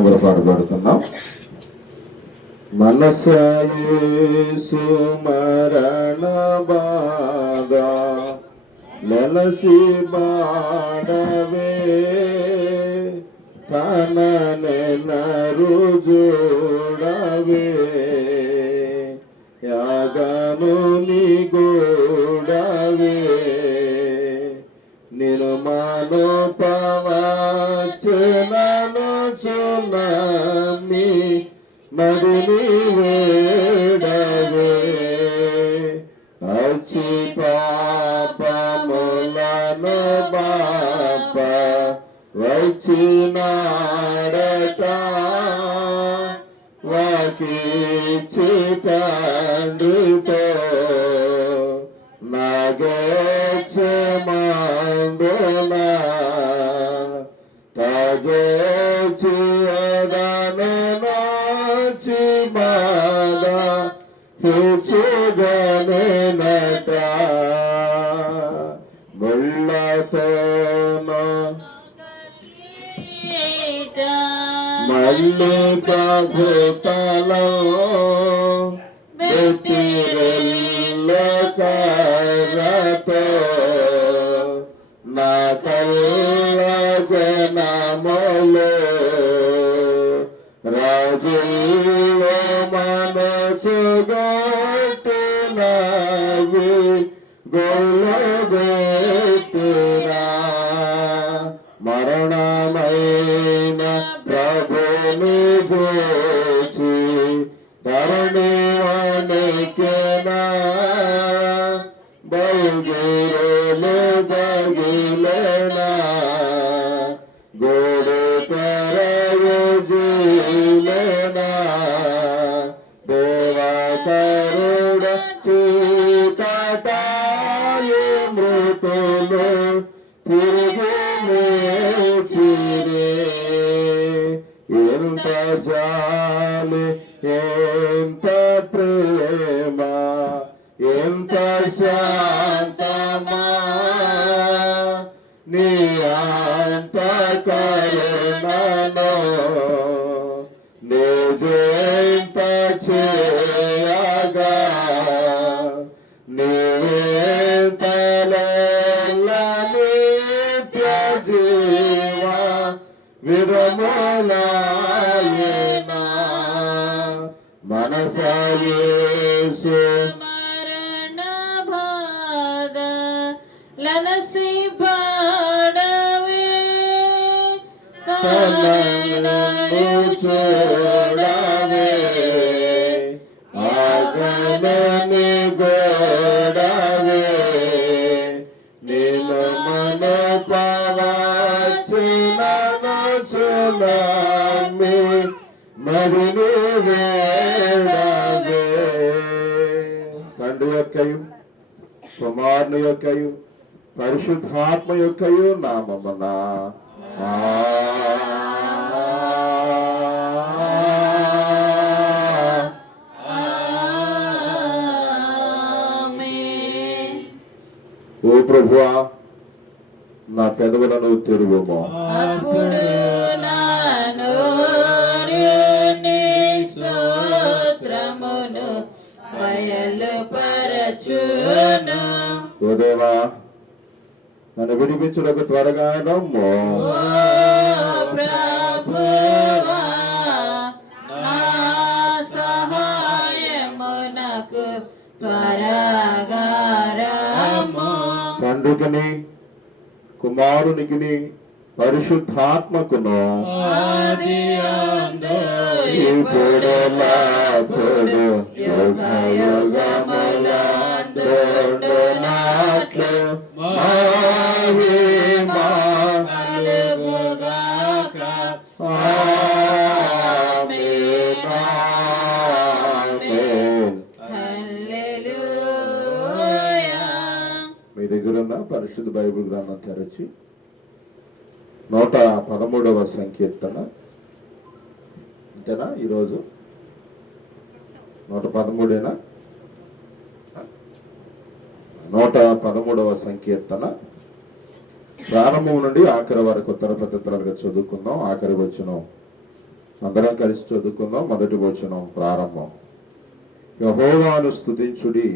Number పాడుకుందాం. మనసయేసు మరణ బాధ లలసి బాడవే తననే నరుజోడవే యాగను నిగూడవే నిర్మాను పవచనను చునమి మదిని వేడవే అచి పాపములను బాప వచ్చినాడట వాకిచి తండ్రితో నాగేచమందునా తగేచియదనచి బాధ హిచుగనెనట ముళ్ళతోనో మల్లికభూతలో బెట్టిరెల్లకరతో నా కల్ల జనములో రాజీవ మనసుగట్టునవి గొల్లబెట్టురా మరణమైన ప్రభుని చూచి ధరణి వణికెనా బౌగిరులు బగిలెనా గోడు కరయు జీలెనా దేవకరుడ చీకటాయు మృతులు తిరిగి లేచిరే ఎంత జాలి ఎంత ప్రేమ ఎంత శాంతమా నీ అంత కరుణను నిజంత చేయగా నిత్య జీవ విరమలాయనా మనసయేసు మరణ బాధ లలసి బాడవే తనను చూడవే ఆగమని గోడవే నిన్ను మను పవచనను చునమి మదిని వేడవే తండ్రి యొక్కయు కుమారుని యొక్కయు పరిశుద్ధాత్మ యొక్కయు నామమున ఓ ప్రభువా నా పెదవులను తెరువుము అప్పుడు నా నోరుని స్తోత్రమును బయలుపరచును. ఓ దేవా నన్ను విడిపించుటకు త్వరగా నమ్ము. ఓ ప్రభువా నా సహాయమునకు త్వరగా రమ్ము. తండ్రికిని కుమారునికిని పరిశుద్ధాత్మకును ఆదియందు ఇప్పుడెల్లప్పుడు యుగయుగములందుండునట్లు మహిమ కలుగుగాక. ఆమేన్ ఆమేన్. హల్లెలూయా. మీ దగ్గరున్న పరిశుద్ధ బైబిల్ గ్రంథం తెరచి 113వ సంకీర్తన అంతేనా? ఈరోజు 113 113వ సంకీర్తన ప్రారంభం నుండి ఆఖరి వరకు ఉత్తర పద్ధతులుగా చదువుకుందాం. ఆఖరి వచనం అందరం కలిసి చదువుకుందాం. మొదటి వచనం ప్రారంభం. యెహోవాను స్తుతించుడి,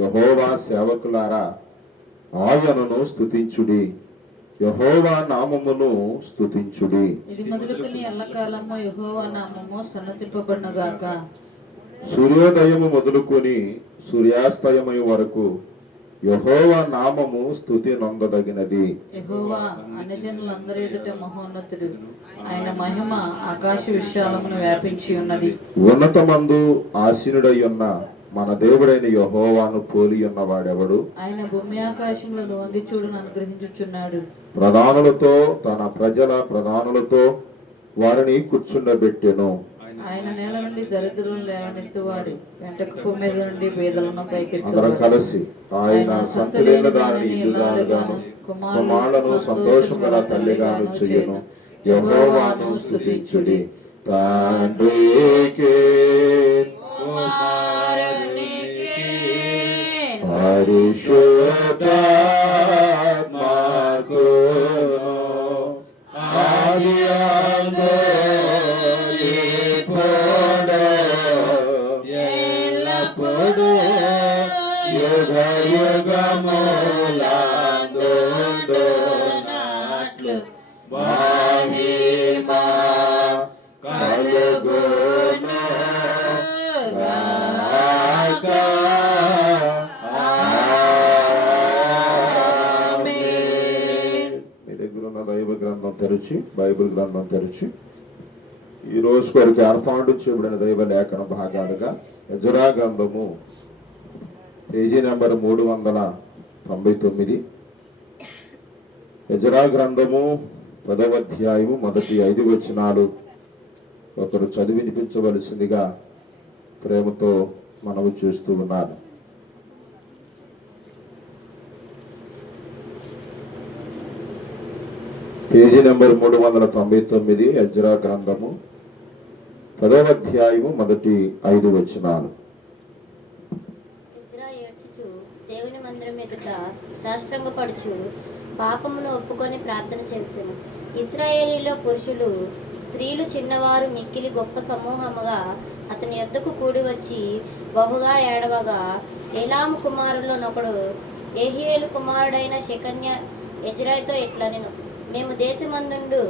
యెహోవా సేవకులారా ఆయనను స్తుతించుడి, యెహోవా నామమును స్తుతించుడి. ఇది మొదలుకొని ఎల్లకాలము యెహోవా నామము సన్నతింపబడునుగాక. సూర్యోదయము మొదలుకొని సూర్యాస్తమయం వరకు యెహోవా నామము స్తుతి నొందదగినది. యెహోవా అన్యజనులందరి ఎదుట మహోన్నతుడు, ఆయన మహిమ ఆకాశ విశాలమును వ్యాపించి ఉన్నది. ఉన్నతమందు ఆసీనుడై ఉన్న మన దేవుడైన యెహోవాను పోలి ఉన్నవాడెవడు? ఆయన భూమి ఆకాశములను వంగి చూడును అనుగ్రహించుచున్నాడు. ప్రధానులతో తన ప్రజల ప్రధానులతో వారిని కూర్చుండబెట్టెను. ఆయన నేల నుండి దరిద్రులను లేవనెత్తువాడు, పెంటకు మీద నుండి పేదలను అందరం పైకెత్తువాడు. కలిసి ఆయన సంతులేని దానిని ఇల్లుగాను కుమారులను సంతోషముల తల్లిగాను చెయ్యను. యెహోవాను స్తుతించుడి. తండ్రికి కుమారునికి పరిశుద్ధాత్మకును ఆదియందు ఇప్పుడు ఎల్లప్పుడూ యుగయుగములందుండునట్లు మహిమ కలుగును గాక. ఆమేన్. మీ దగ్గర ఉన్న దైవ గ్రంథం తెరిచి, బైబిల్ గ్రంథం తెరిచి ఈ రోజు కొరకు ఏర్పాటు చేయబడిన దైవ లేఖన భాగాలుగా ఎజ్రా గ్రంథము పేజీ నెంబర్ 399, ఎజ్రా గ్రంథము 10వ అధ్యాయము మొదటి 5 వచనాలు ఒకరు చదివి వినిపించవలసిందిగా ప్రేమతో మనవి చేస్తూ ఉన్నారు. పేజీ నెంబర్ 399, ఎజ్రా గ్రంథము 10వ అధ్యాయము మొదటి 5 వచనాలు. ఎజ్రా ఏడ్చుచు దేవుని మందిరం ఎదుట సాష్టాంగపడుచు పాపమును ఒప్పుకొని ప్రార్థన చేసెను. ఇశ్రాయేలీలో పురుషులు స్త్రీలు చిన్నవారు మిక్కిలి గొప్ప సమూహముగా అతని యొద్దకు కూడి వచ్చి బహుగా ఏడవగా, ఏలాము కుమారుల్లో నొకడు ఏహియేలు కుమారుడైన షెకన్య ఎజ్రాతో ఇట్లనెను, మేము దేశమందుండు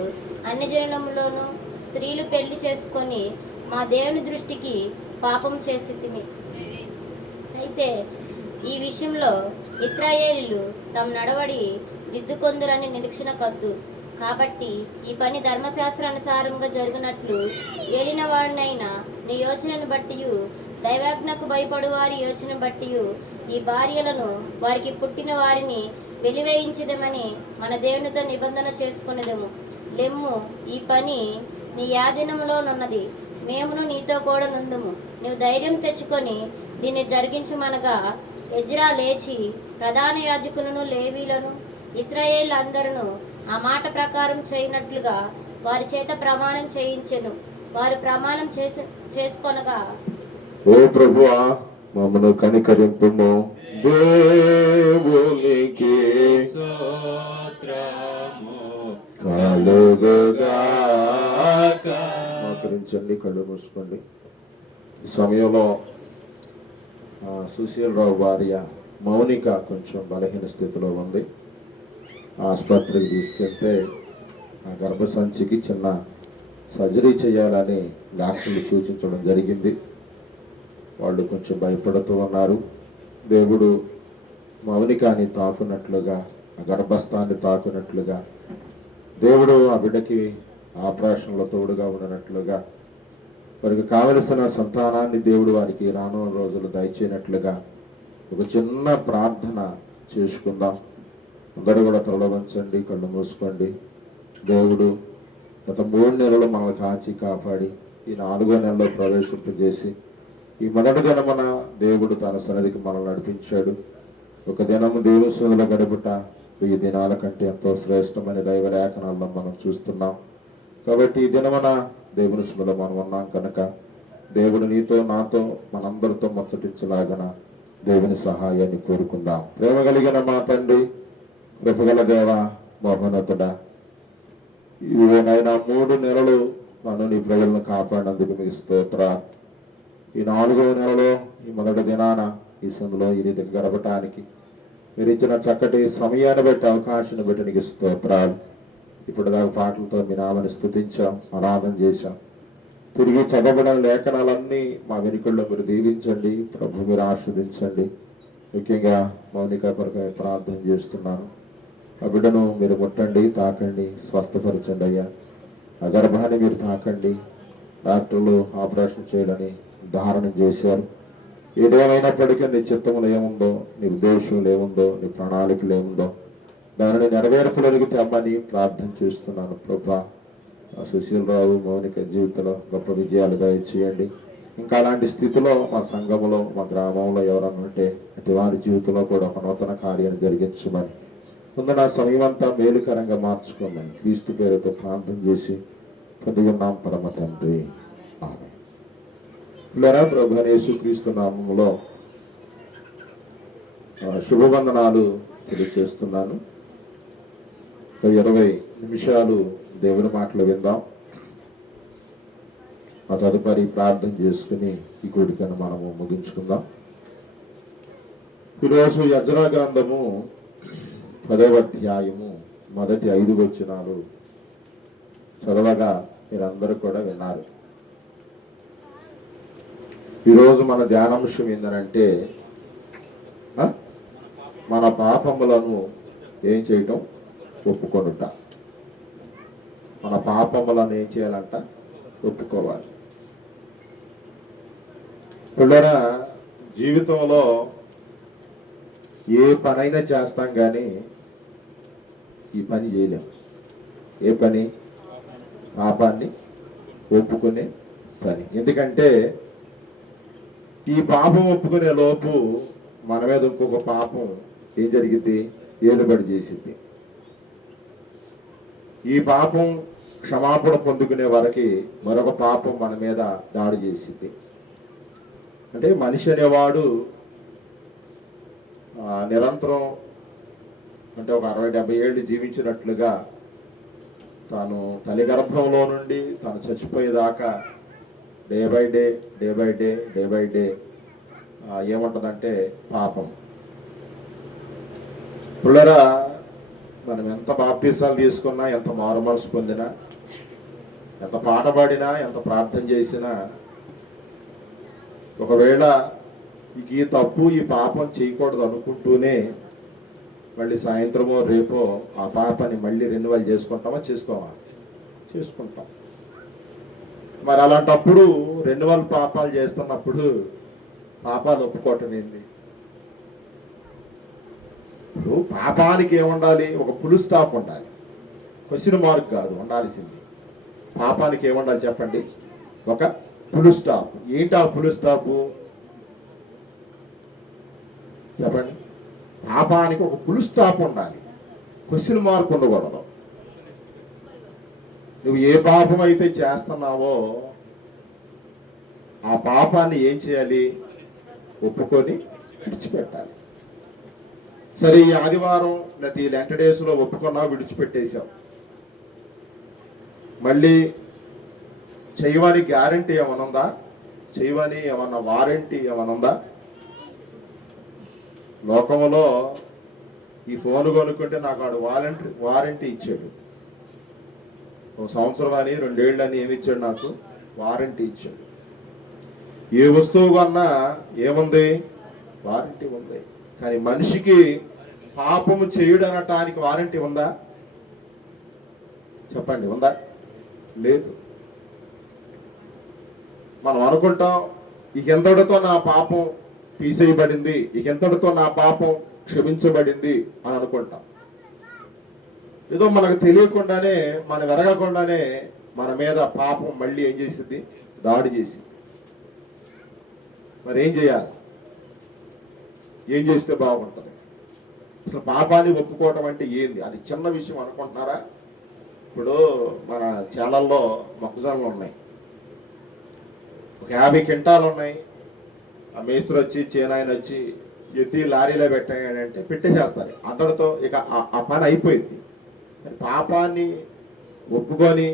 అన్యజనులములోను స్త్రీలు పెళ్లి చేసుకొని మా దేవుని దృష్టికి పాపం చేసితిమి. అయితే ఈ విషయంలో ఇశ్రాయేలీలు తమ నడవడి దిద్దుకొందురని నిరీక్షణ కద్దు. కాబట్టి ఈ పని ధర్మశాస్త్రానుసారంగా జరుగునట్లు ఏలిన వాడినైనా నీ యోచనను బట్టి దైవాజ్ఞకు భయపడు వారి యోచన బట్టి ఈ భార్యలను వారికి పుట్టిన వారిని వెలివేయించదమని మన దేవునితో నిబంధన చేసుకునేదము. లెమ్ము, ఈ పని నీ యాధీనంలోనున్నది, మేమును నీతో కూడా నుందుము. నీవు ధైర్యం తెచ్చుకొని దీన్ని జరిగించమనగా ఎజ్రా లేచి ప్రధాన యాజకులను లేవీలను ఇశ్రాయేల్ అందరూ ఆ మాట ప్రకారం చేయనట్లుగా వారి చేత ప్రమాణం చేయించెను. వారు ప్రమాణం చేసుకొనగా, ఓ ప్రభువా మమ్మను కనికరింపుము, దేవునికి కలుగుగాక. మోకరించండి, కళ్ళు మూసుకోండి. ఈ సమయంలో సుశీలరావు భార్య మౌనిక కొంచెం బలహీన స్థితిలో ఉంది. ఆసుపత్రికి తీసుకెళ్తే ఆ గర్భసంచికి చిన్న సర్జరీ చేయాలని డాక్టర్లు సూచించడం జరిగింది. వాళ్ళు కొంచెం భయపడుతూ ఉన్నారు. దేవుడు మౌనికాని తాకున్నట్లుగా, ఆ గర్భస్థాన్ని తాకున్నట్లుగా, దేవుడు ఆ బిడ్డకి ఆపరేషన్లో తోడుగా ఉండనట్లుగా, వారికి కావలసిన సంతానాన్ని దేవుడు వారికి రానున్న రోజులు దయచేయనట్లుగా ఒక చిన్న ప్రార్థన చేసుకుందాం. అందరూ కూడా తొలగించండి, కళ్ళు మూసుకోండి. దేవుడు గత 3 నెలలు మనల్ని కాచి కాపాడి ఈ 4వ నెలలో ప్రవేశింపజేసి ఈ మొదటి దినమున దేవుడు తన సన్నిధికి మనల్ని నడిపించాడు. ఒక దినము దేవుని సన్నిధిలో గడుపుట 1000 దినాల కంటే ఎంతో శ్రేష్టమైన దైవ లేఖనాల్లో మనం చూస్తున్నాం. కాబట్టి ఈ దినమున దేవుని సన్నిధిలో మనం ఉన్నాం కనుక దేవుడు నీతో నాతో మనందరితో ముచ్చటించలాగన దేవుని సహాయాన్ని కోరుకుందాం. ప్రేమ కలిగిన మా తండ్రి, కృపగల దేవ, మహోన్నతుడా, ఇవేనైనా 3 నెలలు నన్ను నీ ప్రజలను కాపాడినందుకు మీకు స్తోత్రాలు. ఈ 4వ నెలలో ఈ మొదటి దినాన ఈ సందులో ఈ రీతికి గడపటానికి మీరు ఇచ్చిన చక్కటి సమయాన్ని బట్టి అవకాశాన్ని బట్టి నీకు స్తోత్రాలు. ఇప్పుడు దాకా పాటలతో మీ నామని స్తుతించాం, ఆరాధన చేశాం. తిరిగి చదవబడిన లేఖనాలన్నీ మా వెనుకల్లో మీరు దీవించండి ప్రభు, మీరు ఆస్వాదించండి. ముఖ్యంగా మౌనిక కొరకు ప్రార్థన చేస్తున్నాను. ఆ బిడ్డను మీరు ముట్టండి, తాకండి, స్వస్థపరచండి అయ్యా. ఆ గర్భాన్ని మీరు తాకండి. డాక్టర్లు ఆపరేషన్ చేయాలని ధారణ చేశారు. ఏదేమైనప్పటికీ నీ చిత్తములు ఏముందో, నీ ఉద్దేశంలో ఏముందో, నీ ప్రణాళికలు ఏముందో దానిని నెరవేర్పులోనికి తెమ్మని ప్రార్థన చేస్తున్నాను ప్రభా. సుశీలరావు మౌనిక జీవితంలో గొప్ప విజయాలు దయచేయండి. ఇంకా అలాంటి స్థితిలో మా సంఘంలో, మా గ్రామంలో ఎవరన్నా ఉంటే అటు వారి జీవితంలో కూడా ఒక నూతన కార్యాన్ని జరిగించమని, ముందు నా సమయం అంతా మేలుకరంగా మార్చుకోమని క్రీస్తు పేరుతో ప్రార్థన చేసి పొందుకున్నాం పరమ తండ్రి. ఆమేన్. పిల్లరా, ప్రభు యేసుక్రీస్తు నామములో శుభవందనాలు తెలియజేస్తున్నాను. 20 నిమిషాలు దేవుని మాటలు విందాం. ఆ తదుపరి ప్రార్థన చేసుకుని ఈ కూడికను మనము ముగించుకుందాం. ఈరోజు యెజ్రా గ్రంథము 10వ అధ్యాయము మొదటి 5 వచనాలు చదవగా మీరందరూ కూడా విన్నారు. ఈరోజు మన ధ్యానాంశం ఏంటంటే మన పాపములను ఏం చేయటం, ఒప్పుకొనుట. మన పాపములను ఏం చేయాలంట, ఒప్పుకోవాలి. పిల్లరా, జీవితంలో ఏ పనైనా చేస్తాం కానీ ఈ పని చేయలేం. ఏ పని? పాపాన్ని ఒప్పుకునే పని. ఎందుకంటే ఈ పాపం ఒప్పుకునే లోపు మన మీద ఇంకొక పాపం ఏం జరిగింది, ఏలుబడి చేసింది. ఈ పాపం క్షమాపణ పొందుకునే వరకు మరొక పాపం మన మీద దాడి చేసింది. అంటే మనిషి అనేవాడు నిరంతరం అంటే ఒక 60-70 ఏళ్ళు జీవించినట్లుగా తాను తల్లి గర్భంలో నుండి తాను చచ్చిపోయేదాకా డే బై డే ఏముంటుందంటే పాపం. పిల్లరా, మనం ఎంత బాప్తీసాలు తీసుకున్నా, ఎంత మారుమనసు పొందినా, ఎంత పాట పాడినా, ఎంత ప్రార్థన చేసినా, ఒకవేళ ఈ తప్పు ఈ పాపం చేయకూడదు అనుకుంటూనే మళ్ళీ సాయంత్రమో రేపో ఆ పాపాన్ని మళ్ళీ రెన్యువల్ చేసుకుంటామా, చేసుకుంటాం. మరి అలాంటప్పుడు రెన్యువల్ పాపాలు చేస్తున్నప్పుడు పాపాలు ఒప్పుకోవటం ఏంది? ఇప్పుడు పాపానికి ఏముండాలి? ఒక ఫుల్ స్టాప్ ఉండాలి, క్వశ్చన్ మార్క్ కాదు ఉండాల్సింది. పాపానికి ఏముండాలి చెప్పండి? ఒక ఫుల్ స్టాప్. ఏంటి ఆ ఫుల్ స్టాప్ చెప్పండి? పాపానికి ఒక ఫుల్ స్టాప్ ఉండాలి, క్వశ్చన్ మార్క్ ఉండకూడదు. నువ్వు ఏ పాపం అయితే చేస్తున్నావో ఆ పాపాన్ని ఏం చేయాలి? ఒప్పుకొని విడిచిపెట్టాలి. సరే, ఈ ఆదివారం లేదా ఈ లెంట డేస్లో ఒప్పుకున్నావు, విడిచిపెట్టేశావు. మళ్ళీ చేయవని గ్యారంటీ ఏమైనా ఉందా? చేయవని ఏమన్నా వారంటీ ఏమైనా ఉందా? లోకంలో ఈ ఫోన్ కొనుక్కుంటే నాకు వాడు వారంటీ ఇచ్చాడు. 1 సంవత్సరం అని 2 ఏళ్ళు అని ఏమి ఇచ్చాడు? నాకు వారంటీ ఇచ్చాడు. ఏ వస్తువు కన్నా ఏముంది? వారంటీ ఉంది. కానీ మనిషికి పాపము చేయుడు అనటానికి వారంటీ ఉందా? చెప్పండి, ఉందా? లేదు. మనం అనుకుంటాం ఇకెంతటితో నా పాపం తీసేయబడింది, ఇకెంతటితో నా పాపం క్షమించబడింది అని అనుకుంటాం. ఏదో మనకు తెలియకుండానే, మనం ఎరగకుండానే మన మీద పాపం మళ్ళీ ఏం చేసింది? దాడి చేసింది. మరి ఏం చేయాలి? ఏం చేస్తే బాగుంటుంది? అసలు పాపాన్ని ఒప్పుకోవటం అంటే ఏంది? అది చిన్న విషయం అనుకుంటున్నారా? ఇప్పుడు మన చేలల్లో మొక్కజొన్నలు ఉన్నాయి, ఒక 50 క్వింటాలు ఉన్నాయి. ఆ మేస్త్రి వచ్చి, చేనాయన వచ్చి ఎత్తి లారీలో పెట్టాయంటే పెట్టేసేస్తారు. అంతటితో ఇక ఆ పని అయిపోయింది. పాపాన్ని ఒప్పుకొని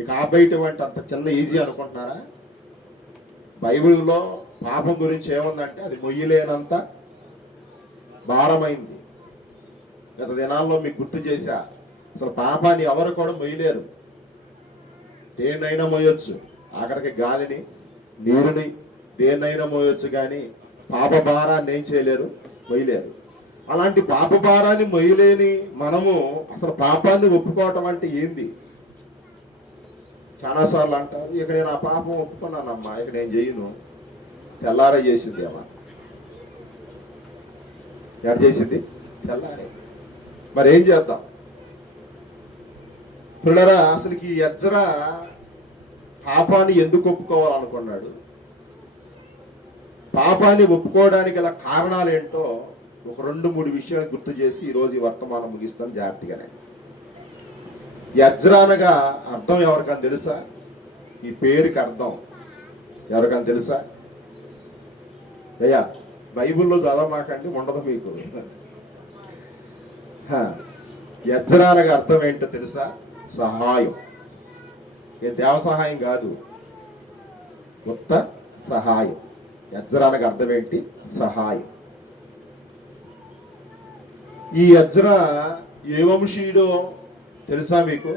ఇక ఆపేయటం అంటే అంత చిన్న ఈజీ అనుకుంటున్నారా? బైబిల్లో పాపం గురించి ఏముందంటే అది మొయ్యలేనంత భారమైంది. గత దినాల్లో మీకు గుర్తు చేశా, అసలు పాపాన్ని ఎవరు కూడా మొయ్యలేరు. దేన్నైనా మోయొచ్చు, ఆఖరికి గాలిని, నీరుని, దేన్నైనా మోయొచ్చు, కానీ పాప భారాన్ని ఏం చేయలేరు, మొయ్యలేరు. అలాంటి పాప భారాన్ని మొయ్యలేని మనము అసలు పాపాన్ని ఒప్పుకోవటం అంటే ఏంది? చాలాసార్లు అంటారు, ఇక నేను ఆ పాపం ఒప్పుకున్నానమ్మా, ఇక నేను చేయను. తెల్లారే చేసింది అమ్మా. ఎక్కడ చేసింది? తెల్లారే. మరి ఏం చేద్దాం? పిల్లరా, అసలుకి ఎజ్రా పాపాన్ని ఎందుకు ఒప్పుకోవాలనుకున్నాడు? పాపాన్ని ఒప్పుకోవడానికి గల కారణాలు ఏంటో ఒక 2-3 విషయాలు గుర్తు చేసి ఈరోజు ఈ వర్తమానం ముగిస్తాను జాగ్రత్తగానే. ఎజ్రా అనగా అర్థం ఎవరికైనా తెలుసా? ఈ పేరుకి అర్థం ఎవరికైనా తెలుసా? అయ్యా, బైబిల్లో చదవమాకండి, ఉండదు మీకు. ఎజ్రా అనగా అర్థం ఏంటో తెలుసా? సహాయం. ఏ దేవ సహాయం కాదు, కొత్త సహాయం. ఎజ్రా అనగా అర్థం ఏంటి? సహాయం. ఈ ఎజ్రా ఏ వంశీయుడో తెలుసా మీకు?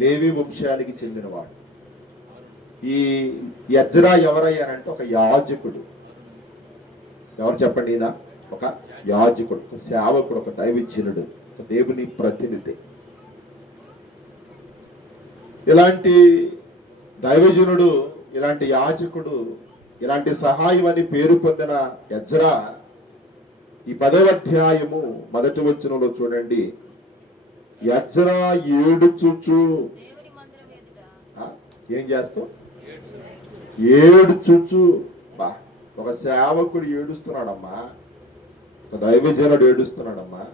లేవి వంశానికి చెందినవాడు. ఈ ఎజ్రా ఎవరయ్యానంటే ఒక యాజకుడు. ఎవరు చెప్పండి? ఈయన ఒక యాజకుడు, ఒక సేవకుడు, ఒక దైవజనుడు, ఒక దేవుని ప్రతినిధి. ఇలాంటి దైవజనుడు, ఇలాంటి యాజకుడు, ఇలాంటి సహాయం అని పేరు పొందిన ఎజ్రా ఈ 10వ అధ్యాయము 1వ వచనంలో చూడండి. ఎజ్రా ఏడుచుచు, ఏం చేస్తూ? ఏడుచుచు. ఒక సేవకుడు ఏడుస్తున్నాడమ్మా, ఒక దైవజనుడు ఏడుస్తున్నాడమ్మా,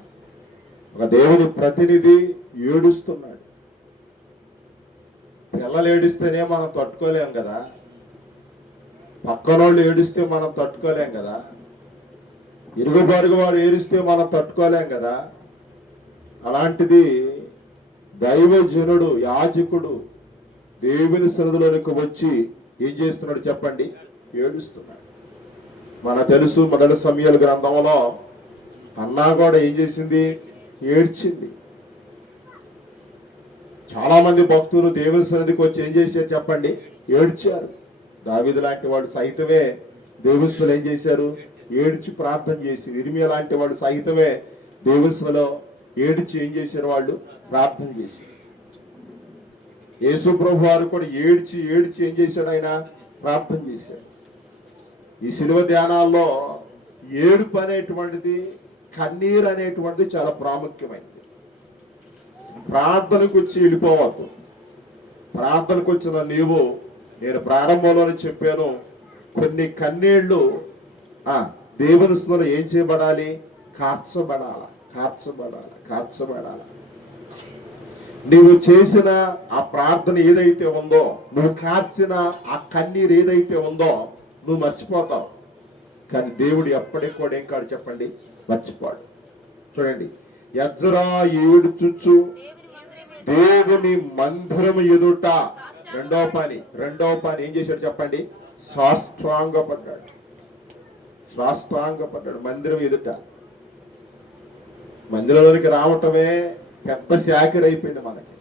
ఒక దేవుని ప్రతినిధి ఏడుస్తున్నాడు. పిల్లలు ఏడిస్తేనే మనం తట్టుకోలేం కదా, పక్కనోళ్ళు ఏడిస్తే మనం తట్టుకోలేం కదా, ఇరుగు పొరుగు వాడు ఏడిస్తే మనం తట్టుకోలేం కదా. అలాంటిది దైవజనుడు, యాజకుడు దేవుని సన్నిధిలోనికి వచ్చి ఏం చేస్తున్నాడు చెప్పండి? ఏడుస్తున్నాడు. మనకు తెలుసు, మొదటి సమూయేలు గ్రంథంలో అన్నా కూడా ఏం చేసింది? ఏడ్చింది. చాలా మంది భక్తులు దేవుని సన్నిధికి వచ్చి ఏం చేశారు చెప్పండి? ఏడ్చారు. దావీదు లాంటి వాడు సైతమే దేవుని సన్నిధిలో ఏం చేశారు? ఏడ్చి ప్రార్థన చేసి. ఇర్మియా లాంటి వాడు సైతమే దేవుని సన్నిధిలో ఏడ్చి ఏం చేశారు? వాళ్ళు ప్రార్థన చేసి. యేసు ప్రభు వారు కూడా ఏడ్చి ఏం చేశాడు? ఆయన ప్రార్థన చేశాడు. ఈ శిలువ ధ్యానాల్లో ఏడుపు అనేటువంటిది, కన్నీరు అనేటువంటిది చాలా ప్రాముఖ్యమైనది. ప్రార్థనకు వచ్చి వెళ్ళిపోవద్దు. ప్రార్థనకు వచ్చిన నీవు, నేను ప్రారంభంలోనే చెప్పాను, కొన్ని కన్నీళ్లు దేవుని సన్నిధిలో ఏం చేయబడాలి? కార్చబడాలి. నీవు చేసిన ఆ ప్రార్థన ఏదైతే ఉందో, నువ్వు కార్చిన ఆ కన్నీరు ఏదైతే ఉందో నువ్వు మర్చిపోతావు. కానీ దేవుడు ఎప్పటికి కూడా ఏం కాడు చెప్పండి? మర్చిపోడు. చూడండి, ఎజ్రా ఏడుచుచు దేవుని మందిరం ఎదుట రెండవ పని ఏం చేశాడు చెప్పండి? సాష్టాంగపడ్డాడు. మందిరం ఎదుట. మందిరంలోనికి రావటమే పెద్ద శాఖర్ అయిపోయింది మనకి.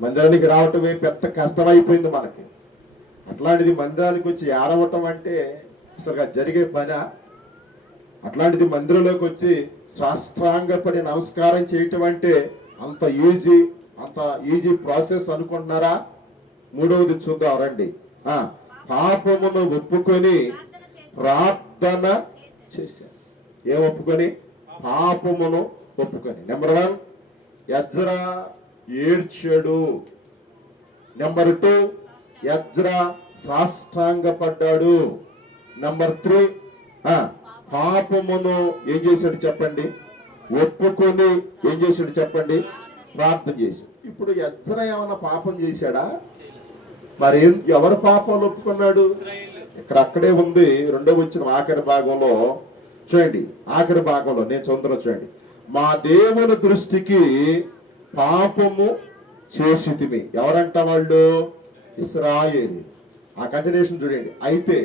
మందిరానికి రావటమే పెద్ద కష్టం అయిపోయింది మనకి. అట్లాంటిది మందిరానికి వచ్చి ఏడవటం అంటే అసలు జరిగే పని. అట్లాంటిది మందిరంలోకి వచ్చి సాష్టాంగపడి నమస్కారం చేయటం అంటే అంత ఈజీ ప్రాసెస్ అనుకుంటున్నారా? 3వది చూద్దాం రండి. పాపమును ఒప్పుకొని ప్రార్థన చేశారు. ఏం ఒప్పుకొని? పాపమును ఒప్పుకొని. నెంబర్ 1, ఎజ్రా ఏడ్చాడు. నెంబర్ 2, ఎజ్రా సాష్టాంగపడ్డాడు. నెంబర్ 3, పాపమును ఏం చేశాడు చెప్పండి? ఒప్పుకొని ఏం చేశాడు చెప్పండి? ప్రార్థన చేశాడు. ఇప్పుడు ఎజ్రా ఏమన్నా పాపం చేశాడా? మరి ఎవరు పాపాలు ఒప్పుకున్నాడు? అక్కడే ఉంది. 2వ వచనం ఆఖరి భాగంలో చూడండి. ఆఖరి భాగంలో నేను చదువుతున్నా చూడండి. మా దేవుని దృష్టికి పాపము చేసితిమి. ఎవరంట వాళ్ళు? ఇశ్రాయేలు. ఆ కంటిన్యూషన్ చూడండి. అయితే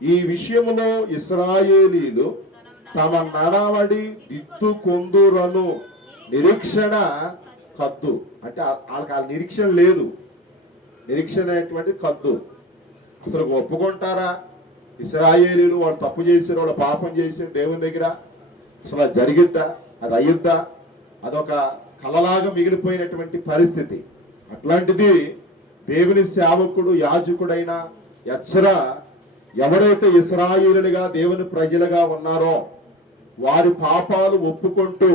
ఈ విషయములో ఇశ్రాయేలీలు తమ నడవడి దిద్దుకొందురను నిరీక్షణ కద్దు. అంటే వాళ్ళకి ఆ నిరీక్షణ లేదు. నిరీక్షణ అనేటువంటి కద్దు. అసలు ఒప్పుకుంటారా ఇశ్రాయేలీలు వాళ్ళు తప్పు చేశారు, వాళ్ళు పాపం చేసిన దేవుని దగ్గర? అసలు అది జరిగిద్దా? అది అయ్యిద్దా? అదొక కలలాగా మిగిలిపోయినటువంటి పరిస్థితి. అట్లాంటిది దేవుని సేవకుడు యాజకుడైన ఎజ్రా ఎవరైతే ఇశ్రాయేలుగా దేవుని ప్రజలుగా ఉన్నారో వారి పాపాలు ఒప్పుకుంటూ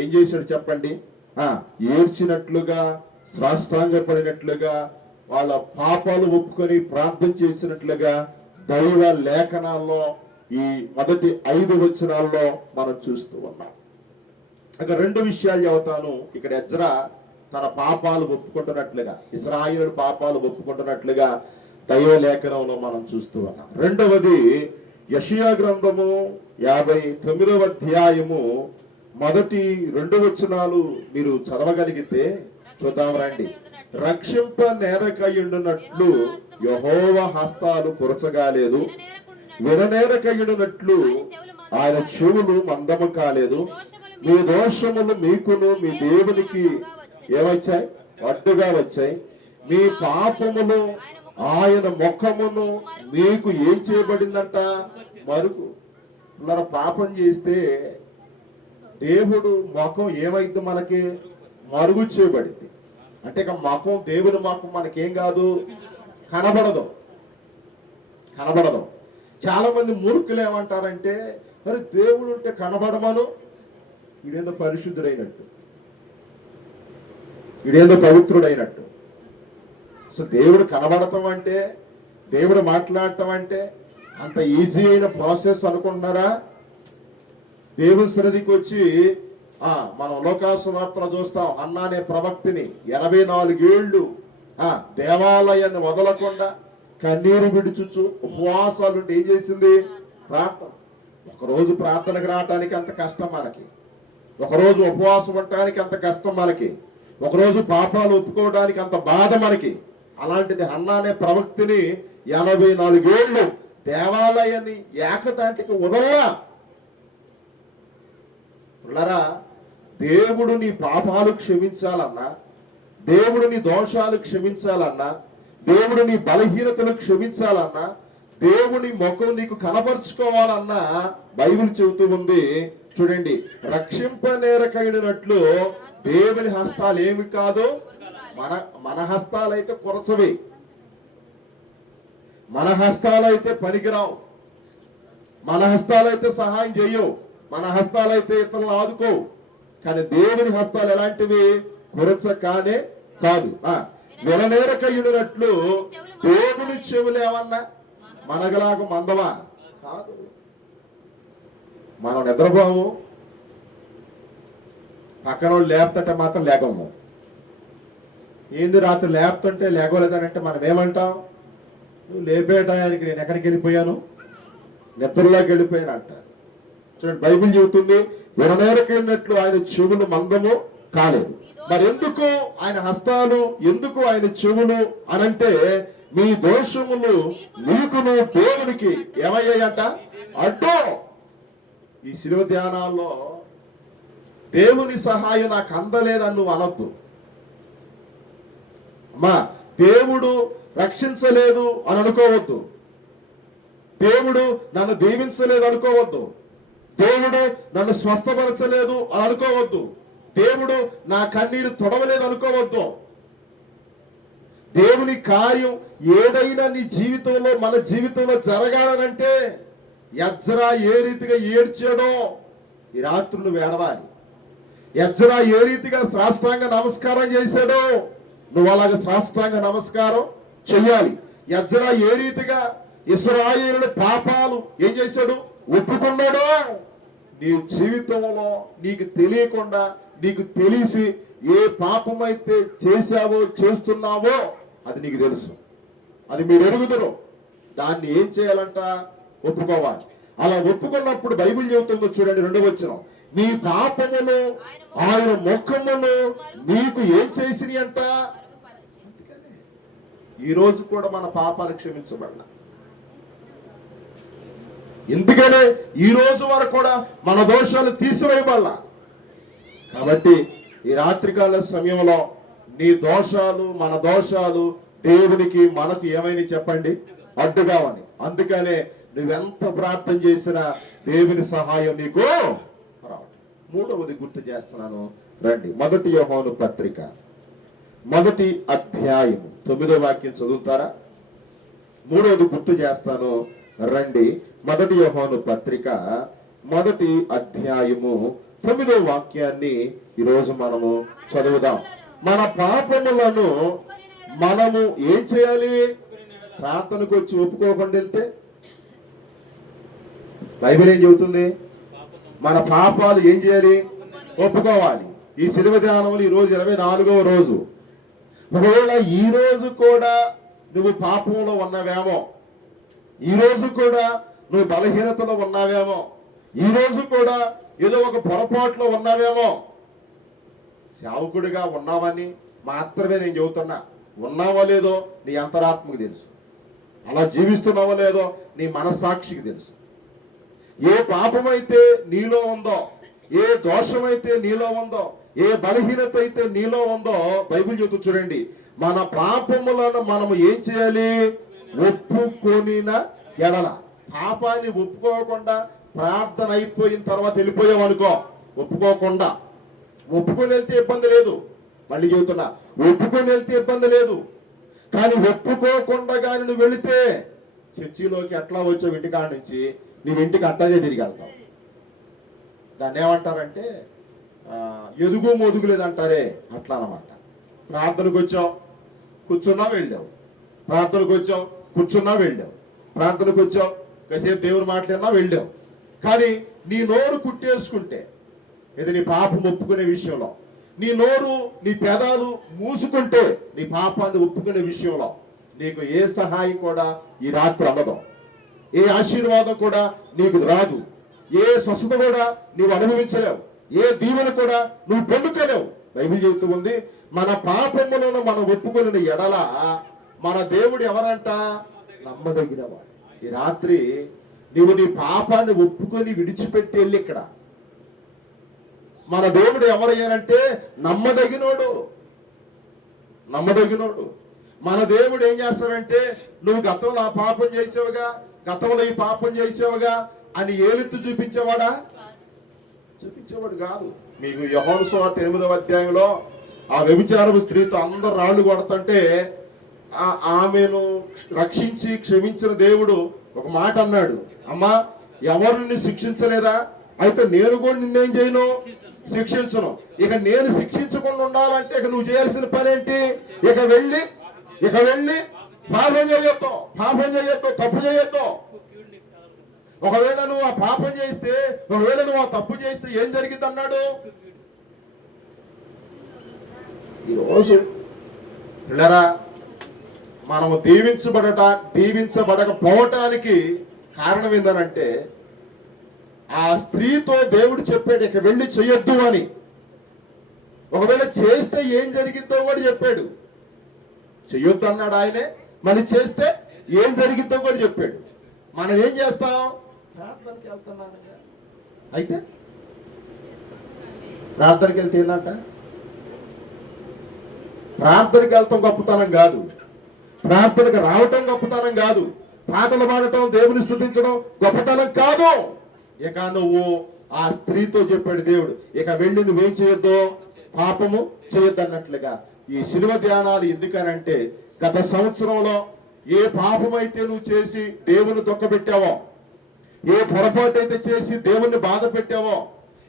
ఏం చేశాడు చెప్పండి? ఏడ్చినట్లుగా, సాష్టాంగపడినట్లుగా, వాళ్ళ పాపాలు ఒప్పుకొని ప్రార్థన చేసినట్లుగా దైవ లేఖనాల్లో ఈ మొదటి 5 వచనాల్లో మనం చూస్తూ ఉన్నాం. ఇక 2 విషయాలు చెబుతాను. ఇక్కడ ఎజ్రా తన పాపాలు ఒప్పుకుంటున్నట్లుగా, ఇశ్రాయేలు పాపాలు ఒప్పుకుంటున్నట్లుగా దైవ లేఖనంలో మనం చూస్తూ ఉన్నాం. రెండవది యెషయా గ్రంథము 59వ అధ్యాయము మొదటి 2 వచనాలు మీరు చదవగలిగితే చూద్దాం రండి. రక్షింప నేరకయుండునట్లు యెహోవా హస్తాలు కురచగాలేదు, విననేరకయుండునట్లు ఆయన చెవులు మందము కాలేదు. మీ దోషములు మీకును మీ దేవునికి ఏమొచ్చాయి? అడ్డుగా వచ్చాయి. మీ పాపములు ఆయన ముఖమును మీకు ఏం చేయబడిందంట? మరుగు. ఇలా పాపం చేస్తే దేవుడు ముఖం ఏమైంది? మనకి మరుగు చేయబడింది. అంటే ఇక ముఖం, దేవుని ముఖం మనకేం కాదు, కనబడదు. చాలా మంది మూర్ఖులు ఏమంటారంటే, మరి దేవుడు ఉంటే కనబడమను, వీడేందో పరిశుద్ధుడైనట్టు, వీడేందో పవిత్రుడైనట్టు. అసలు దేవుడు కనబడటం అంటే, దేవుడు మాట్లాడటం అంటే అంత ఈజీ అయిన ప్రాసెస్ అనుకుంటున్నారా? దేవుని సన్నిధికి వచ్చి మనం లోకాసువార్తలో చూస్తాం, అన్నా అనే ప్రవక్తిని 84 ఏళ్ళు దేవాలయాన్ని వదలకుండా కన్నీరు విడుచుచు ఉపవాసాలు ఏం చేసింది? ప్రార్థన. ఒకరోజు ప్రార్థనకు రావటానికి అంత కష్టం మనకి, ఒకరోజు ఉపవాసం ఉండటానికి అంత కష్టం మనకి, ఒకరోజు పాపాలు ఒప్పుకోవడానికి అంత బాధ మనకి. అలాంటిది అన్నా అనే ప్రవక్తిని 84 ఏళ్ళు దేవాలయాన్ని ఏకదాటికి వదలలా. దేవుడు నీ పాపాలు క్షమించాలన్నా, దేవుడు నీ దోషాలు క్షమించాలన్నా, దేవుడు నీ బలహీనతలు క్షమించాలన్నా, దేవుని ముఖం నీకు కనపరుచుకోవాలన్నా బైబిల్ చెబుతూ ఉంది. చూడండి, రక్షింపనేరకైనట్లు దేవుని హస్తాలు ఏమి కాదు, మన హస్తాలైతే కొరచవి, మన హస్తాలైతే పనికిరావు, మన హస్తాలైతే సహాయం చెయ్యవు, మన హస్తాలైతే ఇతరులను ఆదుకోవు. కానీ దేవుని హస్తాలు ఎలాంటివి? కొరచ కానే కాదు. విననేరకయుడినట్లు దేవుని చెవులు ఏమన్నా మనగలాగా మందమా? కాదు. మనం నిద్రపోము, పక్కన వాళ్ళు లేపుతుంటే మాత్రం లేకము. ఏంది రాత్రి లేపుతుంటే లేగలేదనంటే మనం ఏమంటాం? నువ్వు లేపేటానికి నేను ఎక్కడికి వెళ్ళిపోయాను, నిద్రలోకి వెళ్ళిపోయాను అంటారు. చూడండి, బైబిల్ చెబుతుంది విననేరకైనట్లు ఆయన చెవులు మందము కాలేదు. మరి ఎందుకు ఆయన హస్తాలు, ఎందుకు ఆయన చెవులు అనంటే, మీ దోషములు నీకును దేవునికి ఏమయ్యాయంట? అడ్డు. ఈ శిలువ ధ్యానాల్లో దేవుని సహాయం నాకు అందలేదని నువ్వు అనొద్దు అమ్మా. దేవుడు రక్షించలేదు అని అనుకోవద్దు, దేవుడు నన్ను దీవించలేదు అనుకోవద్దు, దేవుడు నన్ను స్వస్థపరచలేదు అని అనుకోవద్దు, దేవుడు నా కన్నీరు తొడవలేదు అనుకోవద్దు. దేవుని కార్యం ఏదైనా నీ జీవితంలో, మన జీవితంలో జరగాలనంటే ఎజ్రా ఏ రీతిగా ఏడ్చాడో ఈ రాత్రులు వేడవాలి. ఎజ్రా ఏ రీతిగా సాష్టాంగ నమస్కారం చేశాడో నువ్వు అలాగ సాష్టాంగ నమస్కారం చెయ్యాలి. ఎజ్రా ఏ రీతిగా ఇశ్రాయేలు పాపాలు ఏం చేశాడు? ఒప్పుకున్నాడో నీ జీవితంలో నీకు తెలియకుండా, నీకు తెలిసి ఏ పాపమైతే చేశావో, చేస్తున్నావో అది నీకు తెలుసు, అది మీరు ఎరుగుదరు. దాన్ని ఏం చేయాలంట? ఒప్పుకోవాలి. అలా ఒప్పుకున్నప్పుడు బైబిల్ చెబుతుందో చూడండి, 2వ వచనం, నీ పాపమును ఆయన ముఖమును నీకు ఏం చేసినాయి అంట. అందుకనే ఈ రోజు కూడా మన పాపాలు క్షమించబడ్డా. ఎందుకనే ఈ రోజు వరకు కూడా మన దోషాలు తీసివేయబడ్డా. కాబట్టి ఈ రాత్రికాల సమయంలో నీ దోషాలు మన దోషాలు దేవునికి మనకు ఏమైనా చెప్పండి అడ్డుగావని. అందుకనే నువ్వెంత ప్రార్థన చేసినా దేవుని సహాయం నీకు రావడం. మూడవది గుర్తు చేస్తున్నాను, రండి. 1 యోహాను పత్రిక 1వ అధ్యాయం 9వ వాక్యం చదువుతారా? మూడవది గుర్తు చేస్తాను, రండి. 1 యోహాను పత్రిక 1వ అధ్యాయము 9వ వాక్యాన్ని ఈరోజు మనము చదువుదాం. మన పాపములను మనము ఏం చేయాలి? ప్రార్థనకు వచ్చి ఒప్పుకోకుండా వెళ్తే బైబిల్ ఏం చెబుతుంది? మన పాపాలు ఏం చేయాలి? ఒప్పుకోవాలి. ఈ శిలువ ధ్యానములు ఈ రోజు 24వ రోజు. ఒకవేళ ఈ రోజు కూడా నువ్వు పాపంలో ఉన్నావేమో, ఈ రోజు కూడా నువ్వు బలహీనతలో ఉన్నావేమో, ఈ రోజు కూడా ఏదో ఒక పొరపాటులో ఉన్నావేమో, సేవకుడిగా ఉన్నావని మాత్రమే నేను చెబుతున్నా. ఉన్నావో లేదో నీ అంతరాత్మకు తెలుసు. అలా జీవిస్తున్నావో లేదో నీ మనస్సాక్షికి తెలుసు. ఏ పాపమైతే నీలో ఉందో, ఏ దోషమైతే నీలో ఉందో, ఏ బలహీనత అయితే నీలో ఉందో బైబిల్ చెబుతూ చూడండి. మన పాపములను మనము ఏం చేయాలి? ఒప్పుకొనిన ఎడల. పాపాన్ని ఒప్పుకోకుండా ప్రార్థన అయిపోయిన తర్వాత వెళ్ళిపోయావు అనుకో, ఒప్పుకోకుండా. ఒప్పుకొని వెళ్తే ఇబ్బంది లేదు. మళ్ళీ చెబుతున్నా, ఒప్పుకొని వెళ్తే ఇబ్బంది లేదు. కానీ ఒప్పుకోకుండా కానీ నువ్వు వెళితే చర్చిలోకి ఎట్లా వచ్చావు ఇంటికాడ నుంచి, నువ్వు ఇంటికి అట్టాగే తిరిగి వెళ్తావు. దాన్ని ఏమంటారంటే ఎదుగు మొదుగు లేదంటారే, అట్లా అన్నమాట. ప్రార్థనకు వచ్చావు, కూర్చున్నావు, వెళ్ళావు. ప్రార్థనకు వచ్చావు, కూర్చున్నావు, వెళ్ళావు. ప్రార్థనకు వచ్చావు, కాసేపు దేవుని మాట్లాడినా, వెళ్ళావు. కానీ నీ నోరు కుట్టేసుకుంటే, ఇది నీ పాపం ఒప్పుకునే విషయంలో, నీ నోరు నీ పెదాలు మూసుకుంటే నీ పాపాన్ని ఒప్పుకునే విషయంలో నీకు ఏ సహాయం కూడా ఈ రాత్రి అందదు. ఏ ఆశీర్వాదం కూడా నీకు రాదు. ఏ స్వస్థత కూడా నీవు అనుభవించలేవు. ఏ దీవెన కూడా నువ్వు పొందుకోలేవు. బైబిల్ చెబుతూ ఉంది, మన పాపములను మనం ఒప్పుకొని ఎడల మన దేవుడు ఎవరంట? నమ్మదగినవాడు. ఈ రాత్రి నీవు నీ పాపాన్ని ఒప్పుకొని విడిచిపెట్టి వెళ్ళి, ఇక్కడ మన దేవుడు ఎవరయ్యానంటే నమ్మదగినోడు. నమ్మదగినోడు. మన దేవుడు ఏం చేస్తాడంటే, నువ్వు గతంలో ఆ పాపం చేసావుగా, గతంలో ఈ పాపం చేసావుగా అని ఏలెత్తు చూపించేవాడా? చూపించేవాడు కాదు. మీకు యోహాను సువార్త 8వ అధ్యాయంలో ఆ వ్యభిచారపు స్త్రీతో అందరు రాళ్ళు కొడుతుంటే ఆమెను రక్షించి క్షమించిన దేవుడు ఒక మాట అన్నాడు, అమ్మా ఎవరు నిన్ను శిక్షించలేదా? అయితే నేను కూడా నిన్నేం చేయను? శిక్షించను. ఇక నేను శిక్షించకుండా ఉండాలంటే ఇక నువ్వు చేయాల్సిన పని ఏంటి? ఇక వెళ్ళి పాపం చేయొద్దు, తప్పు చేయొద్దు. ఒకవేళ నువ్వు ఆ పాపం చేస్తే, ఒకవేళ నువ్వు ఆ తప్పు చేస్తే ఏం జరిగింది అన్నాడు? ఈరోజు పిల్లరా, మనము దీవించబడకపోవటానికి కారణం ఏందనంటే, ఆ స్త్రీతో దేవుడు చెప్పాడు ఇక వెళ్ళి చెయ్యొద్దు అని. ఒకవేళ చేస్తే ఏం జరిగిందో కూడా చెప్పాడు. చెయ్యొద్దు అన్నాడు ఆయనే, మళ్ళీ చేస్తే ఏం జరిగిందో కూడా చెప్పాడు. మనం ఏం చేస్తాం? ప్రార్థనకి వెళ్తున్నాను. అయితే ప్రార్థనకి వెళ్తే ఏందంట? ప్రార్థనకి వెళ్తాం గొప్పతనం కాదు. ప్రార్థనకు రావటం గొప్పతనం కాదు. పాటలు పాడటం, దేవుని స్తుతించడం గొప్పతనం కాదు. ఇక నువ్వు ఆ స్త్రీతో చెప్పాడు దేవుడు, ఇక వెళ్ళి నువ్వేం చేయొద్దు? పాపము చేయొద్దు అన్నట్లుగా. ఈ శిలువ ధ్యానాలు ఎందుకనంటే, గత సంవత్సరంలో ఏ పాపమైతే నువ్వు చేసి దేవుని దుఃఖపెట్టావో, ఏ పొరపాటు అయితే చేసి దేవుణ్ణి బాధ పెట్టావో,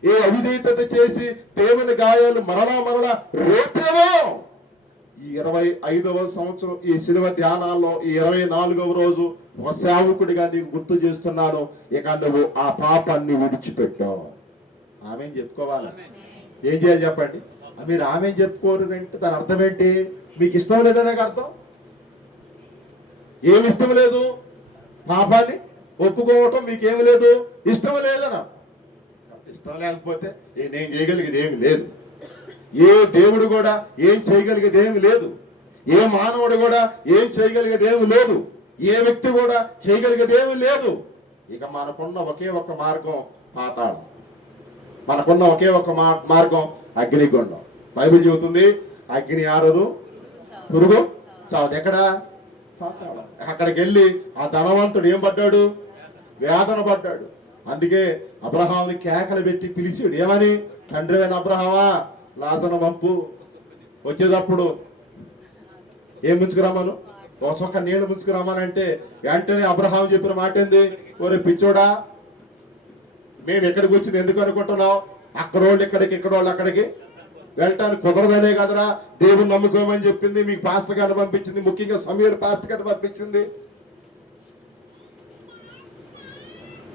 ఏ అవిధేయత చేసి దేవుని గాయాలు మరలా రేపావో, ఈ 25వ సంవత్సరం ఈ శిలువ ధ్యానాల్లో ఈ 24వ రోజు ఒక సేవకుడిగా నీకు గుర్తు చేస్తున్నాను, ఇక నువ్వు ఆ పాపాన్ని విడిచిపెట్టావు. ఆమెను చెప్పుకోవాలా? ఏం చేయాలి చెప్పండి? మీరు ఆమెను చెప్పుకోరు అంటే దాని అర్థం ఏంటి? మీకు ఇష్టం లేదనే అర్థం. ఏమి ఇష్టం లేదు? పాపాన్ని ఒప్పుకోవటం మీకేమి లేదు, ఇష్టం లేదన. ఇష్టం లేకపోతే నేను చేయగలిగేది ఏమి లేదు. ఏ దేవుడు కూడా ఏం చేయగలిగేది ఏమి లేదు. ఏ మానవుడు కూడా ఏం చేయగలిగేది ఏమి లేదు. ఏ వ్యక్తి కూడా చేయగలిగేది ఏమి లేదు. ఇక మనకున్న ఒకే ఒక్క మార్గం పాతాళం. మనకున్న ఒకే ఒక్క మార్గం అగ్నిగుండం. బైబిల్ చెబుతుంది అగ్ని ఆరదు, పురుగు చావదు. ఎక్కడ? పాతాళం. అక్కడికి వెళ్ళి ఆ ధనవంతుడు ఏం పడ్డాడు? వేదన పడ్డాడు. అందుకే అబ్రహాముని కేకలు పెట్టి పిలిచాడు. ఏమని? తండ్రి అయిన అబ్రహామా, లాజరును పంపు, వచ్చేటప్పుడు ఏం ముంచుకురామను? ఒక చొక్క నీళ్లు ముంచుకురామనంటే వెంటనే అబ్రహాం చెప్పిన మాట ఏంది? ఒరే పిచ్చోడా, మేము ఎక్కడికి వచ్చింది ఎందుకు అనుకుంటున్నావు? అక్కడోళ్ళు ఇక్కడికి, ఇక్కడోళ్ళు అక్కడికి వెళ్ళటానికి కుదరదనే కదరా దేవుని నమ్ముకోమని చెప్పింది. మీకు పాస్టర్ గారిని పంపించింది, ముఖ్యంగా సమీర్ పాస్టర్ గారిని పంపించింది.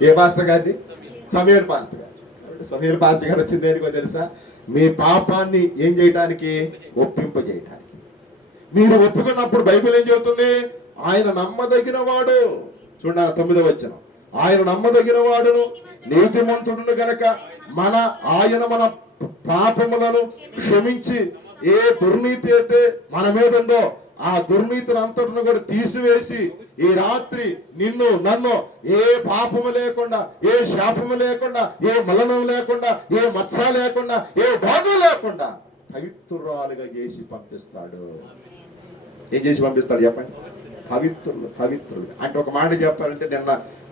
ఏ పాస్టర్ గారిని? సమీర్ పాస్టర్ గారు. సమీర్ పాస్టర్ గారు వచ్చింది దేనికో తెలుసా? మీ పాపాన్ని ఏం చేయటానికి? ఒప్పింపజేయటానికి. మీరు ఒప్పుకున్నప్పుడు బైబిల్ ఏం చెబుతుంది? ఆయన నమ్మదగిన వాడు. చూడండి 9వ వచనం, ఆయన నమ్మదగిన వాడును నీతిమంతుడును గనక ఆయన మన పాపములను క్షమించి ఏ దుర్నీతి అయితే మన మీద ఉందో ఆ దుర్నీతిని అంతటిని కూడా తీసివేసి ఈ రాత్రి నిన్ను నన్ను ఏ పాపము లేకుండా, ఏ శాపము లేకుండా, ఏ మలనం లేకుండా, ఏ మచ్చ లేకుండా, ఏ భాగం లేకుండా పవిత్రురాలుగా చేసి పంపిస్తాడు. ఏం చేసి పంపిస్తాడు చెప్పండి? పవిత్రులు అంటే ఒక మాట చెప్పాలంటే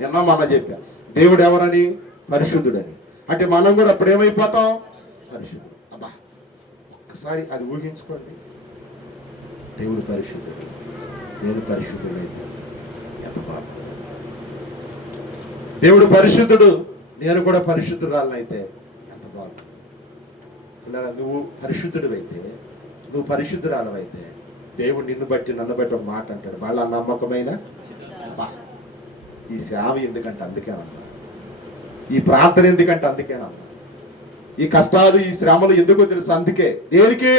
నిన్న మన చెప్పాను, దేవుడు ఎవరని? పరిశుద్ధుడని. అంటే మనం కూడా అప్పుడు ఏమైపోతాం? పరిశుద్ధుడు. అబ్బా, ఒక్కసారి అది ఊహించుకోండి. దేవుడు పరిశుద్ధుడు, నేను పరిశుద్ధుడైతే ఎంత బాధ. దేవుడు పరిశుద్ధుడు, నేను కూడా పరిశుద్ధురాలనైతే ఎంత బాధ. నువ్వు పరిశుద్ధుడు అయితే, నువ్వు పరిశుద్ధురాలవైతే దేవుడు నిన్ను బట్టి నన్ను బట్టి ఒక మాట అంటాడు, వాళ్ళ నమ్మకమైన. ఈ సేవ ఎందుకంటే అందుకేనమ్మా, ఈ ప్రార్థన ఎందుకంటే అందుకేనమ్మా, ఈ కష్టాలు ఈ శ్రమలు ఎందుకో తెలుసు అందుకే. దేనికి?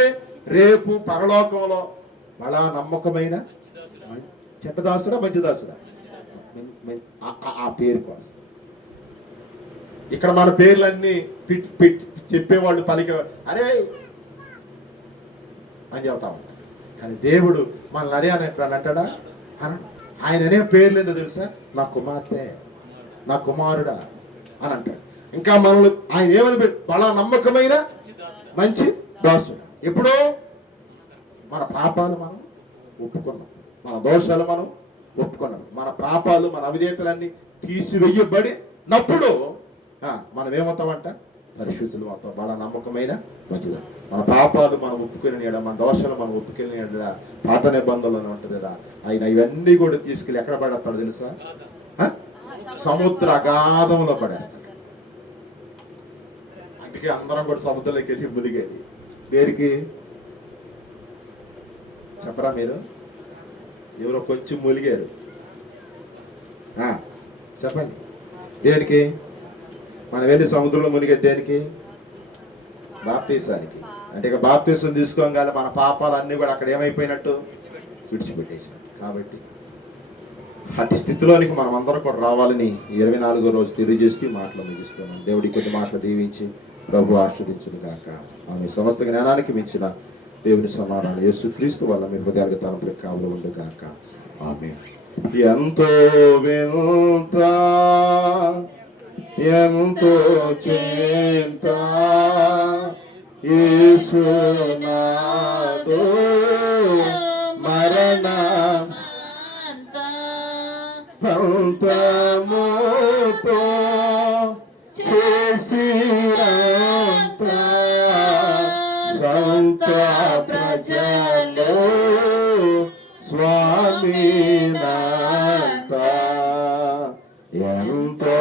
రేపు పరలోకంలో వాళ్ళ నమ్మకమైన చెడ్డదాసుడా మంచి దాసుడా ఆ పేరు కోసం. ఇక్కడ మన పేర్లన్నీ చెప్పేవాళ్ళు పలికేవాళ్ళు అరే అని చెబుతా ఉంటారు. కానీ దేవుడు మనల్ని అరే అని ఎట్లా అంటాడా? ఆయన అనే పేర్లు ఏందో తెలుసా? నా కుమార్తె, నా కుమారుడా అని అంటాడు. ఇంకా మనల్ని ఆయన ఏమని పెట్టి బలా నమ్మకమైన మంచి దాసుడు. ఎప్పుడో మన పాపాలు మనం ఒప్పుకున్నాం, మన దోషాలు మనం ఒప్పుకున్నాం, మన పాపాలు మన అవిధేయతలన్నీ తీసివేయబడినప్పుడు మనం ఏమవుతామంట? పరిశుద్ధులు అవుతాం. బలా నమ్మకమైన మంచిదా. మన పాపాలు మనం ఒప్పుకుని, మన దోషాలు మనం ఒప్పుకుని పాత నిబంధనలు ఉంటుంది కదా, ఆయన ఇవన్నీ కూడా తీసుకెళ్ళి ఎక్కడ పడతాడు తెలుసా? సముద్ర అగాధంలో పడేస్తాడు. అందుకే అందరం కూడా సముద్రంలోకి వెళ్ళి మునిగేది. దేనికి చెప్పరా మీరు? ఎవరో కొంచెం మునిగారు చెప్పండి. దేనికి మనం వెళ్ళి సముద్రంలో మునిగేది? దేనికి? బాప్తీసానికి. అంటే ఇక బాప్తీసం తీసుకోగానే మన పాపాలన్నీ కూడా అక్కడ ఏమైపోయినట్టు విడిచిపెట్టేసాం. కాబట్టి అట్టి స్థితిలోనికి మనం అందరం కూడా రావాలని 24వ రోజు తెలియజేస్తూ మాటలు ముగిస్తున్నాం. దేవుడి కొద్ది మాటలు దీవించి ప్రభు ఆశీర్వదించును గాక. ఆమె సమస్త జ్ఞానానికి మించిన దేవుని సమానాలు యేసుక్రీస్తు వల్ల మీ హృదయాలకు తలపై కావులు ఉండు గాక. ఆమేన్. ఎంతో వింత ఎంతో చింత యేసు నాదు మరణ పంతముతో చేసిరంత సంత ప్రజలు స్వామి నాత ఎంతో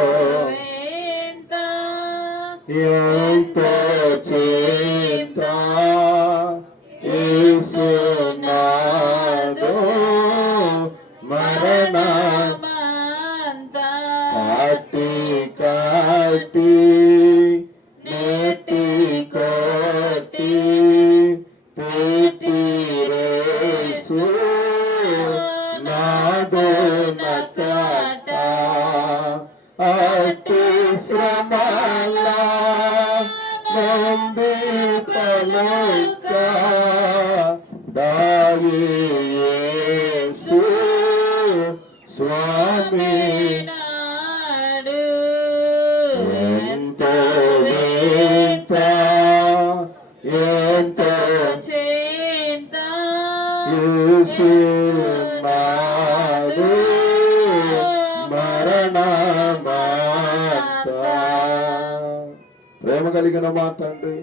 ఎంతో చింత యేసు నాదు మరణ కాటి కాటి నేటి కోటి పేటి రేసు నాదు నచట అతి శ్రమల కలిగిన మా తండ్రి,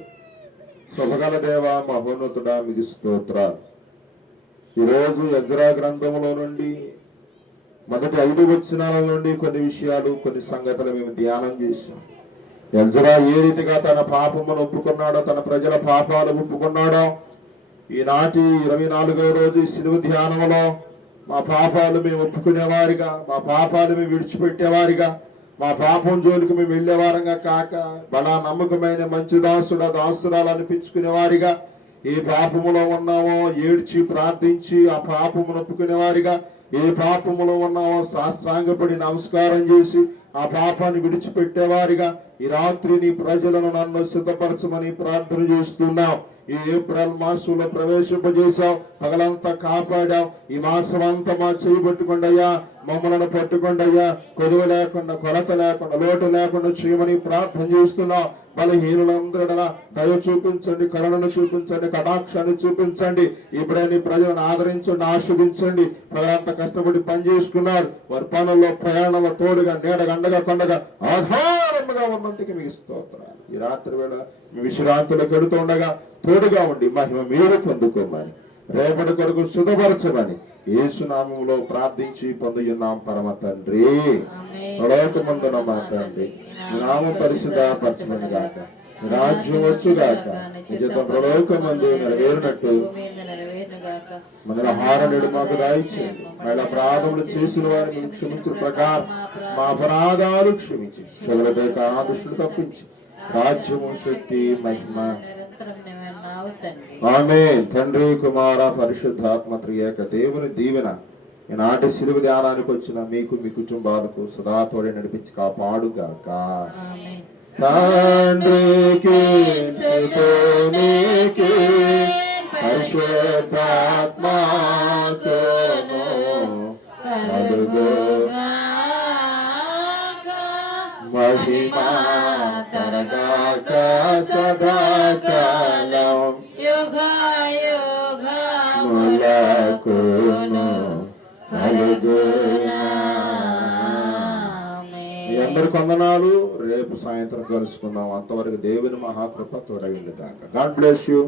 శుభగల దేవ, మహోన్నతుడా, మీకు స్తోత్రాలు. ఈరోజు యెజ్రా గ్రంథంలో నుండి మొదటి 5 వచనాల నుండి కొన్ని విషయాలు, కొన్ని సంగతులు మేము ధ్యానం చేశాం. యెజ్రా ఏ రీతిగా తన పాపమును ఒప్పుకున్నాడో, తన ప్రజల పాపాలు ఒప్పుకున్నాడో, ఈనాటి 24వ రోజు ఈ సిలువ ధ్యానంలో మా పాపాలు మేము ఒప్పుకునేవారిగా, మా పాపాలు మేము విడిచిపెట్టేవారిగా, మా పాపం జోలికి మేము వెళ్ళేవారంగా కాక, బడా నమ్మకమైన మంచి దాసుడా, దాసురాలు అనిపించుకునేవారిగా, ఏ పాపములో ఉన్నామో ఏడ్చి ప్రార్థించి ఆ పాపమును ఒప్పుకునేవారిగా, ఏ పాపములో ఉన్నామో శాస్త్రాంగపడి నమస్కారం చేసి ఆ పాపాన్ని విడిచిపెట్టేవారిగా ఈ రాత్రి నీ ప్రజలను నన్ను సిద్ధపరచమని ప్రార్థన చేస్తున్నాం. ఈ ఏప్రిల్ మాసంలో ప్రవేశింపజేశావు, పగలంతా కాపాడావు. ఈ మాసం అంతా మా చేయబట్టుకోండి అయ్యా, మమ్మల్ని పట్టుకోండి అయ్యా, కొదువ లేకుండా, కొలత లేకుండా, లోటు లేకుండా చేయమని ప్రార్థన చేస్తున్నాం. బలహీనులందరూ దయ చూపించండి, కరుణను చూపించండి, కటాక్షాన్ని చూపించండి. ఇప్పుడే నీ ప్రజలను ఆదరించండి, ఆస్వాదించండి. పగలంతా కష్టపడి పని చేసుకున్నారు, వారి పనుల్లో ప్రయాణంలో తోడుగా, నీడగా, అండగా, కొండగా, ఆధారముగా ఉన్నందుకు మీకు స్తోత్రాలు. ఈ రాత్రి వేళ మీ విశ్రాంతులు గడుతుండగా తోడుగా ఉండి మహిమ మీరు పొందుకోమని, రేపటి కొరకు శుద్ధపరచమని యేసునామములో ప్రార్థించి పొందుతున్నాం పరమ తండ్రి. లోకమందున మా తండ్రి, నీ నామం పరిశుద్ధపరచమని గాక, నీ రాజ్యం వచ్చుగాక, నిజం ప్రలోకమందు నెరవేరినట్టు మన ఆహారనేడు మాకు దయచేయండి. మళ్ళీ అపరాధములు చేసిన వారిని క్షమించిన ప్రకారం మా అపరాధాలు క్షమించి, శుభలపై దృష్టిని తప్పించి, రాజ్యము, శక్తి, మహిమ ఆమేన్. తండ్రి, కుమార, పరిశుద్ధాత్మ త్రియేక దేవుని దీవెన ఈనాటి సిలువ ధ్యానానికి వచ్చిన మీకు, మీ కుటుంబాలకు సదా తోడే నడిపించి కాపాడుగాక. తండ్రికి, సుతునికి, పరిశుద్ధాత్మకును కలుగుగా మహిమా తరగాక సదాకాలం యుగయుగములకును కలుగునా. మీ అందరికి వందనాలు. రేపు సాయంత్రం కలుసుకుందాం. అంతవరకు దేవుని మహాకృప తోడైంది కాక. God bless you.